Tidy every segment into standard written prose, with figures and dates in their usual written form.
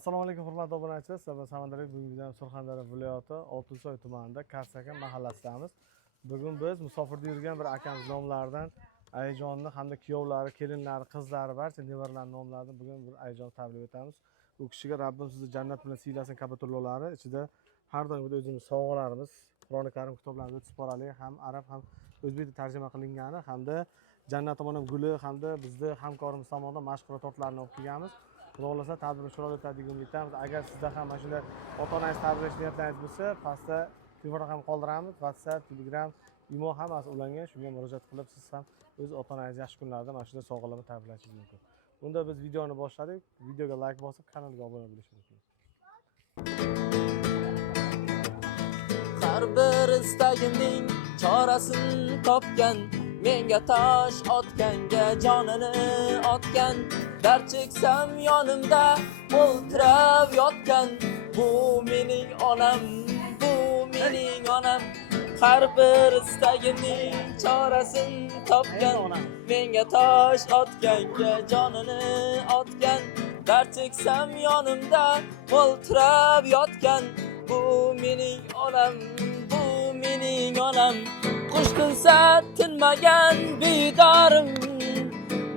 Assalomu alaykum hurmatli obunachilar. Sizlar Samandalik bugun Surxondaryo viloyati Oltinsoy tumanida Karsakan mahallasidamiz. Bugun biz musofirda yurgan bir akamiz nomlaridan ayajonni hamda kuyovlari, kelinlari, qizlari, barcha nevaralarining nomlaridan bugun bir ayajonni tabrik etamiz. U kishiga Rabbim sizni jannat bilan siylasin kabatullolari ichida har doim o'zimiz sovg'alarimiz, Qur'oni Karim kitoblarida o'tib borali, ham arab ham o'zbek tilida tarjima qilingani hamda jannat tomondan guli hamda bizni hamkorimiz tomonidan mashhur tortlarni o'qiganmiz. Xudo xolasa tadbirni chiroyli o'tadigan umidamiz. Agar sizda ham mana shunday ota-onangiz tabriklash niyatlaringiz bo'lsa, pastda telefon raqamini qoldiramiz. WhatsApp, Telegram, Imo hammasi ulangan. Shunga murojaat qilib siz ham o'z ota-onangiz yaxshi kunlarda mana shunday sovg'alarni tabriklashingiz mumkin. Bunda biz videoni boshladik. Videoga like bosib, kanalga obuna bo'lishingiz mumkin. Har bir istagimning chorasini topgan, menga tosh otganga jonini otgan, dard cheksam yonimda o'ltirab yotgan, bu mening onam, bu mening onam. Har bir istagimning chorasini topgan, menga tosh otganga jonini otgan, dard cheksam yonimda o'ltirab yotgan, bu mening onam, bu mening onam. Qush kunsa tinmagan bedorim,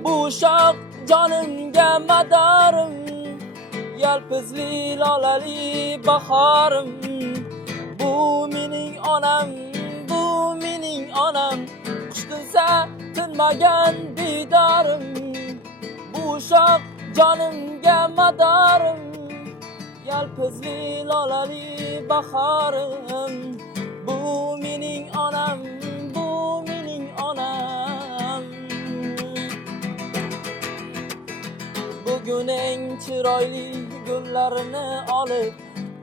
bu shoq jonimga madorim, yalpizli lolali bahorim, bu mening onam, bu mening onam. Qush kunsa tinmagan bedorim, bu shoq jonimga madorim, yalpizli lolali bahorim, bu mening onam, bu mening onam. Bugun eng chiroyli gullarini olib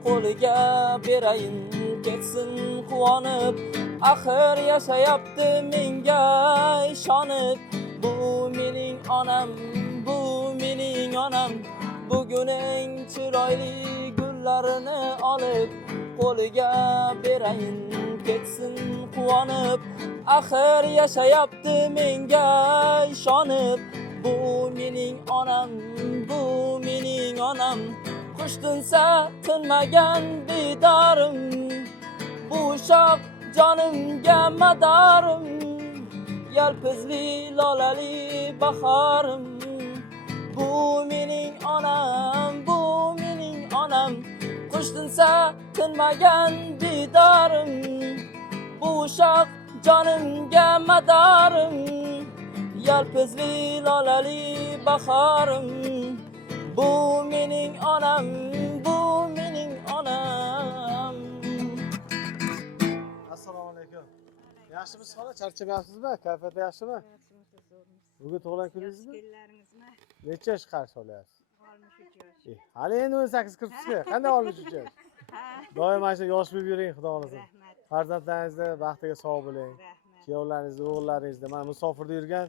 qo'liga berayin, ketsin quvonib, axir yashayapti menga ishonib, bu mening onam, bu mening onam. Bugun eng chiroyli gullarini olib qo'liga berayin, ketsin quvonib, axir yashayapti menga ishonib, bu mening onam, bu mening onam. Qush tunsa tinmagan bedorim, bu shoq jonimga madorim, yalpizli lolali bahorim, bu mening onam, bu mening onam. Qush tunsa tinmagan bedorim, bu shoq jonimga madorim, yalpizli lolali bahorim, bu mening onam, bu mening onam. Assalomu alaykum. Yaxshimisiz xola? Charchamayapsizmi? Kayfiyat yaxshimi? Bugun tug'ilgan kuningizmi? Necha yosh qarshi olyapsiz? 63 yosh. Hali endi 18 kiribsiz-ku. Qanday 63 yosh? Doim mana shu yosh bo'lib yuring, xudo xolasa. Rahmat. Farzandlaringizni baxtiga sog' bo'ling. Rahmat. Kuyovlaringizni, o'g'illaringizni, mana musofirda yurgan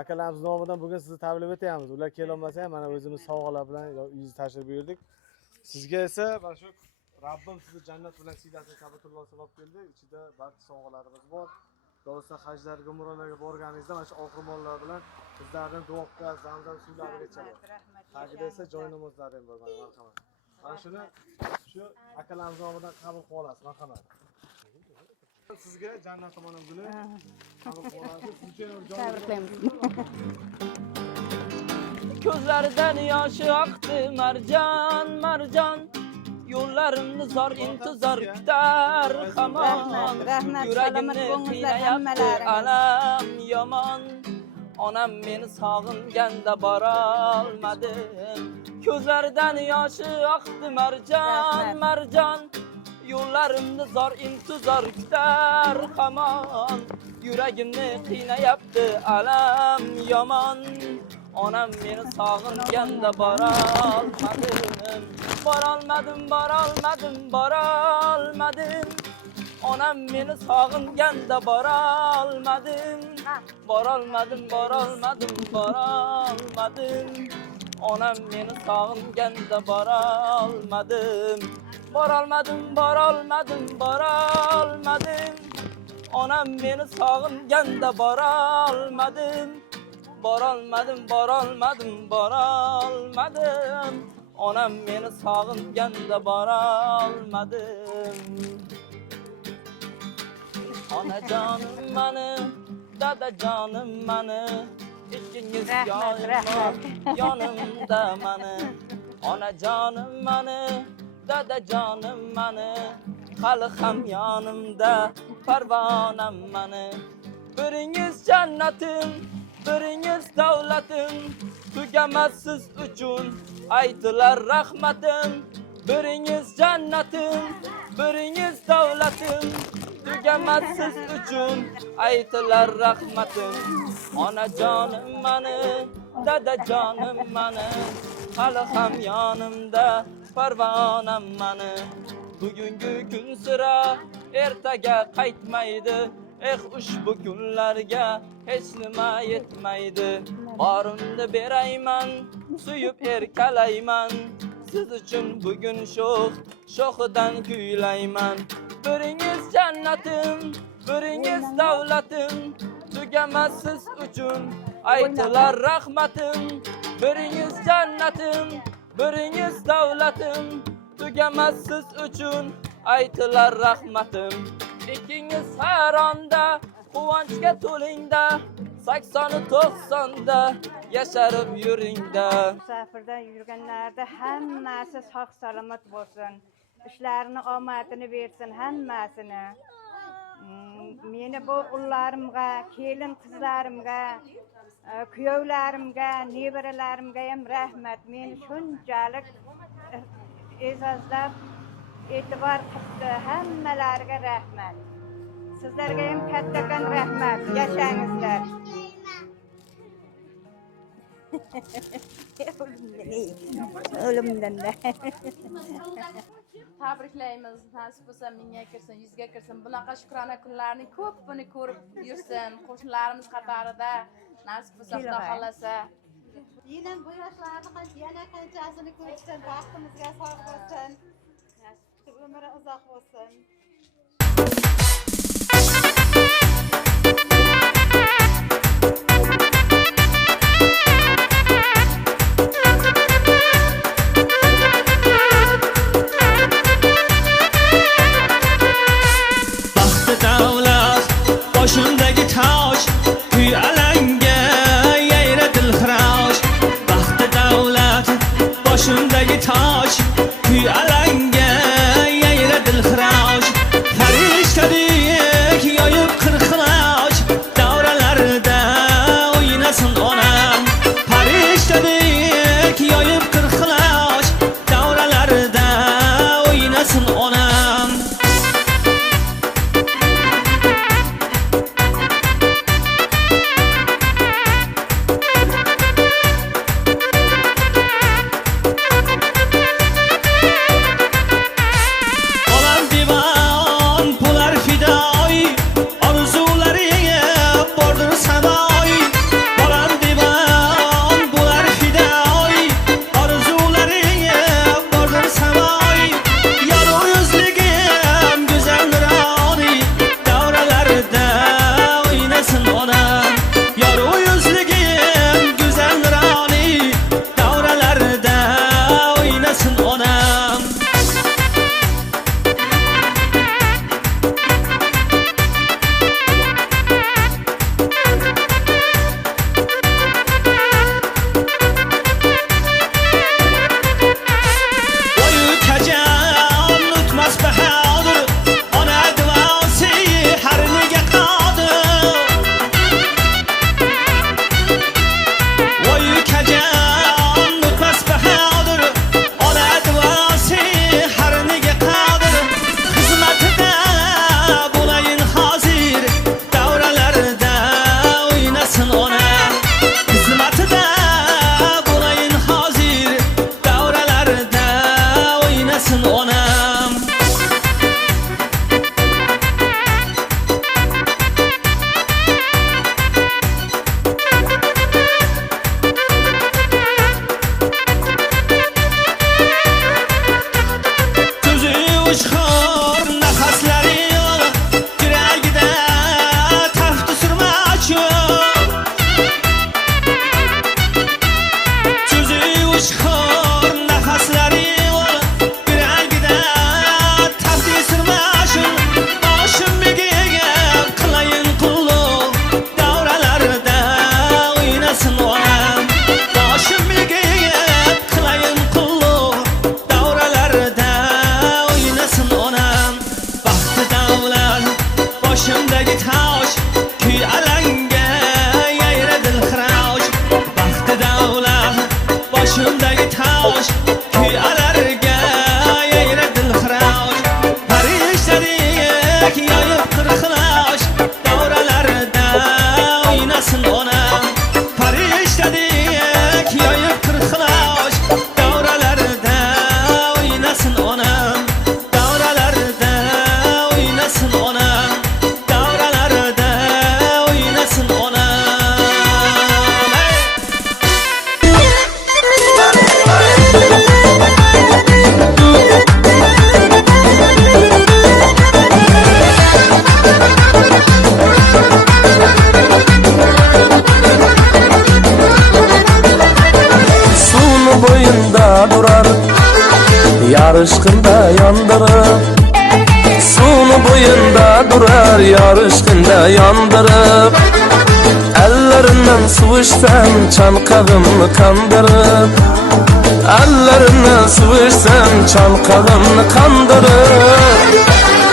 akalarimiz nomidan bugun sizni tabriklayib o'tamiz. Ular kela olmasa ham mana o'zimiz sovg'alar bilan uyingizga tashlab buyurdik. Sizga esa mana shu Rabbim sizni jannat bilan siylasin kabatullolari sabab keldi. Ichida barcha sovg'alarimiz bor. Doğrusu hajlarga, umralarga borganingizda mana shu oxirmonlar bilan sizlardan duoga, zamzam suvlarigacha bor. Rahmat. Tagida esa joy namozlari ham bor. Marhamat. Mana shuni shu akalarimiz nomidan qabul qilib olasiz. Marhamat. Sizga jannat tomonidan guli qabul qilib olasiz. Tabriklaymiz. Ko'zlaridan yoshi oqdi marjon, marjon, yo'llarimni zor intizor kutar hamon. Rahmat, Yuragimni qiynayapti alam yomon, onam meni sog'inganda borolmadim. Ko'zlaridan yoshi oqdi marjon, marjon, yo'llarimni zor intizor kutar hamon. Yuragimni qiynayapti alam yomon, onam meni sog'inganda borolmadim. Borolmadim, borolmadim, borolmadim. Onam meni sog'inganda borolmadim. Borolmadim, borolmadim, borolmadim. Onam meni sog'inganda borolmadim. Borolmadim, borolmadim, borolmadim. Onam meni sog'inganda borolmadim. Borolmadim, borolmadim, borolmadim. Onam meni sog'inganda borolmadim. Onajonim mani, dadajonim mani, ikkingiz yonimda mani. Onajonim mani, dadajonim mani, hali ham yonimda parvonam mani. Biringiz jannatim, biringiz davlatim, tugamas siz uchun aytilar rahmatim. Biringiz jannatim, biringiz davlatim, tugamas siz uchun aytilar rahmatim. Onajonim mani, dadajonim mani, hali ham yonimda parvonam mani. Bugungi kun sira ertaga qaytmaydi. Ushbu kunlarga hech nima yetmaydi. Borimni berayman, suyib erkalayman. Siz uchun bugun sho'xidan kuylayman. Biringiz jannatim, biringiz davlatim, tugamas siz uchun aytilar rahmatim. Biringiz jannatim, biringiz davlatim, tugamas siz uchun aytilar rahmatim. İkiniz har onda quvonchga to'lingda, 80-90da yasharib yuringda. Musafirda yurganlarda hammasi sog' salomat bo'lsin. İşlerini omadini bersin hammasini. Meni bu ullarimga, kelin qizlarimga, kuyovlarimga, nevaralarimga ham rahmat. Meni shunchalik e'zozlab e'tibor qildi, hammalariga rahmat. Sizlarga ham kattakon rahmat. Yashangizlar. O'limdan da. Tabriklaymiz. Nasib bo'lsa mingga kirsin, 100 ga kirsin. Bunaqa shukrona kunlarni ko'pini ko'rib yursin. Qo'shnilarimiz qatorida nasib bo'lsa Xudo xolasa. Yana bu yoshlarni yana qanchasini ko'rsin, baxtimizga sog' bo'lsin. Umri uzoq bo'lsin. Baxti davlat boshimdagi tosh, kuy alanga yayra dilxirash. Baxti davlat boshimdagi tosh, kuy alanga dilxirash. Farishtadek yoyib qirqinoch, davralarda o'ynasin onam. Farishtadek yoyib qirqinoch, davralarda o'ynasin onam. Xor nafaslar yar ishqinda yondirib, suvni bo'yinda durar yar ishqinda yondirib, ellaridan suv ichsam chanqog'imni qandirib, ellaridan suv ichsam chanqog'imni qandirib.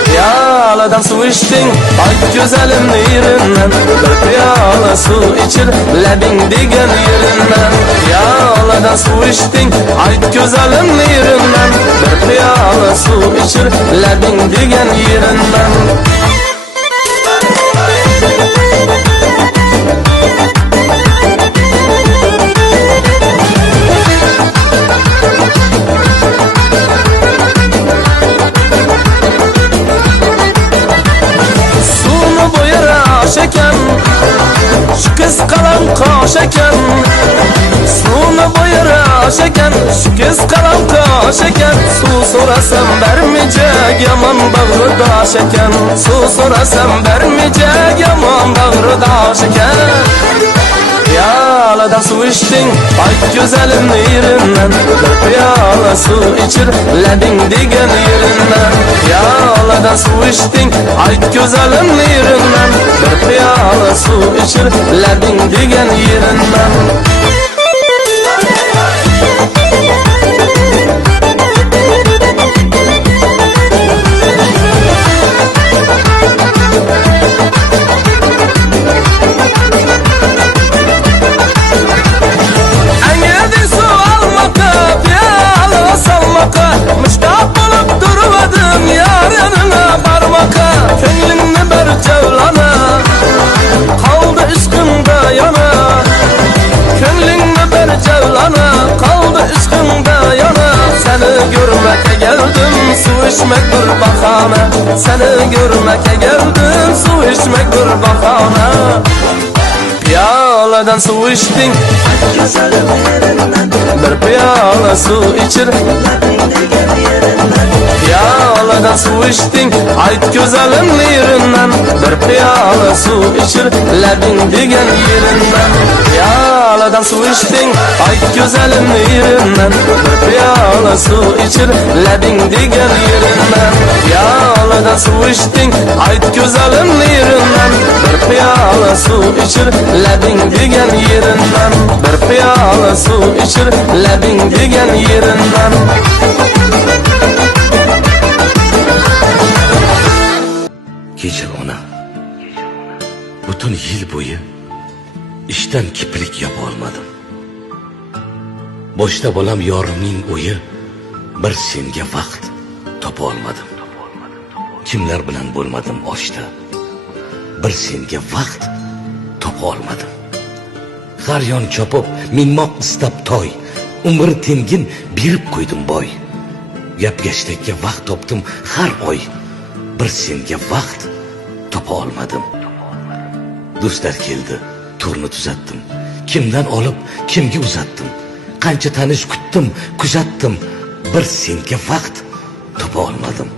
Piyoladan suv ichding, ayt go'zalimni yerindən, bir piyola suv ichir labing degan yerindən. Piyoladan suv ichding, ayt go'zalimni yerindən, bir piyola suv ichir labing degan yerindən. Şu kız kalan koş eken, suvni bo'yira osh ekan, shu kız kalan koş eken, suv so'rasam bermeyecek yomon bag'ridosh ekan, suv so'rasam bermeyecek yomon bag'ridosh ekan. Piyoladan suv ichding, ayt go'zalimni yerindən, bir piyola suv ichir labing degan yerindən. Piyoladan suv ichding, ayt go'zalimni yerindən, bir piyola suv ichir labing degan yerindən. Müştaq bo'lib turvadim yar yanına barmoqqa, ko'nglingni bir javlana, qoldi ishqimda yana, ko'nglingni bir javlana, qoldi ishqimda yana. Seni görmek'e geldim, su içmek bir bahane, seni görmek'e geldim, su içmek bir bahane. Piyoladan suv ichding, bir piyola suv ichir, piyoladan suv ichding, ayt go'zalimni yerindən, bir piyola suv ichir labing degan yerindən. Piyoladan suv ichding, ayt go'zalimni yerindən, bir piyola suv ichir labing degan yerindən. Piyoladan suv ichding, ayt go'zalimni yerindən, bir piyola suv ichir labing degan yerindən, bir piyola suv ichir labing degan yerindən. Kechir ona, butun yil bo'yi ishdan kiprik yopa olmadim. Boshda bolam yorimning o'yi, bir senga vaqt topa olmadim. Kimlar bilan bo'lmadim oshda, bir senga vaqt topa olmadim. Har yon chopib minmoq istab toy, umr tengin berib qo'ydim boy. Gap gashtakka vaqt topdim har oy, bir senga vaqt topa olmadim. Do'stlar keldi, turni tuzatdim, kimdan olib kimga uzatdim, qancha tanish kutdim, kuzatdim, bir senga vaqt topa olmadim.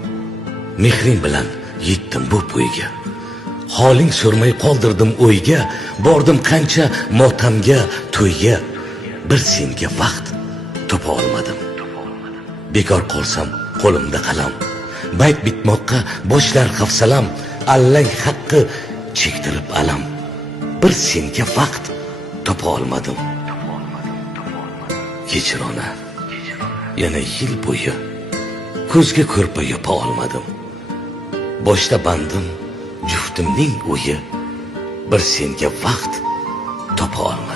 Mehring bilan yetdim bu bo'yga, holing so'rmay qoldirdim o'yga, bordim qancha motamga, to'yga, bir senga vaqt topa olmadim. Bekor qolsam qo'limda qalam, bayt bitmoqqa boshlar hafsalam, allang haqqi chektirib alam, bir senga vaqt topa olmadim. Kechir ona, yana yil bo'yi ko'zga ko'rpa yopa olmadim. Boshda bandim juftimning o'yi, bir senga vaqt topa olmadim.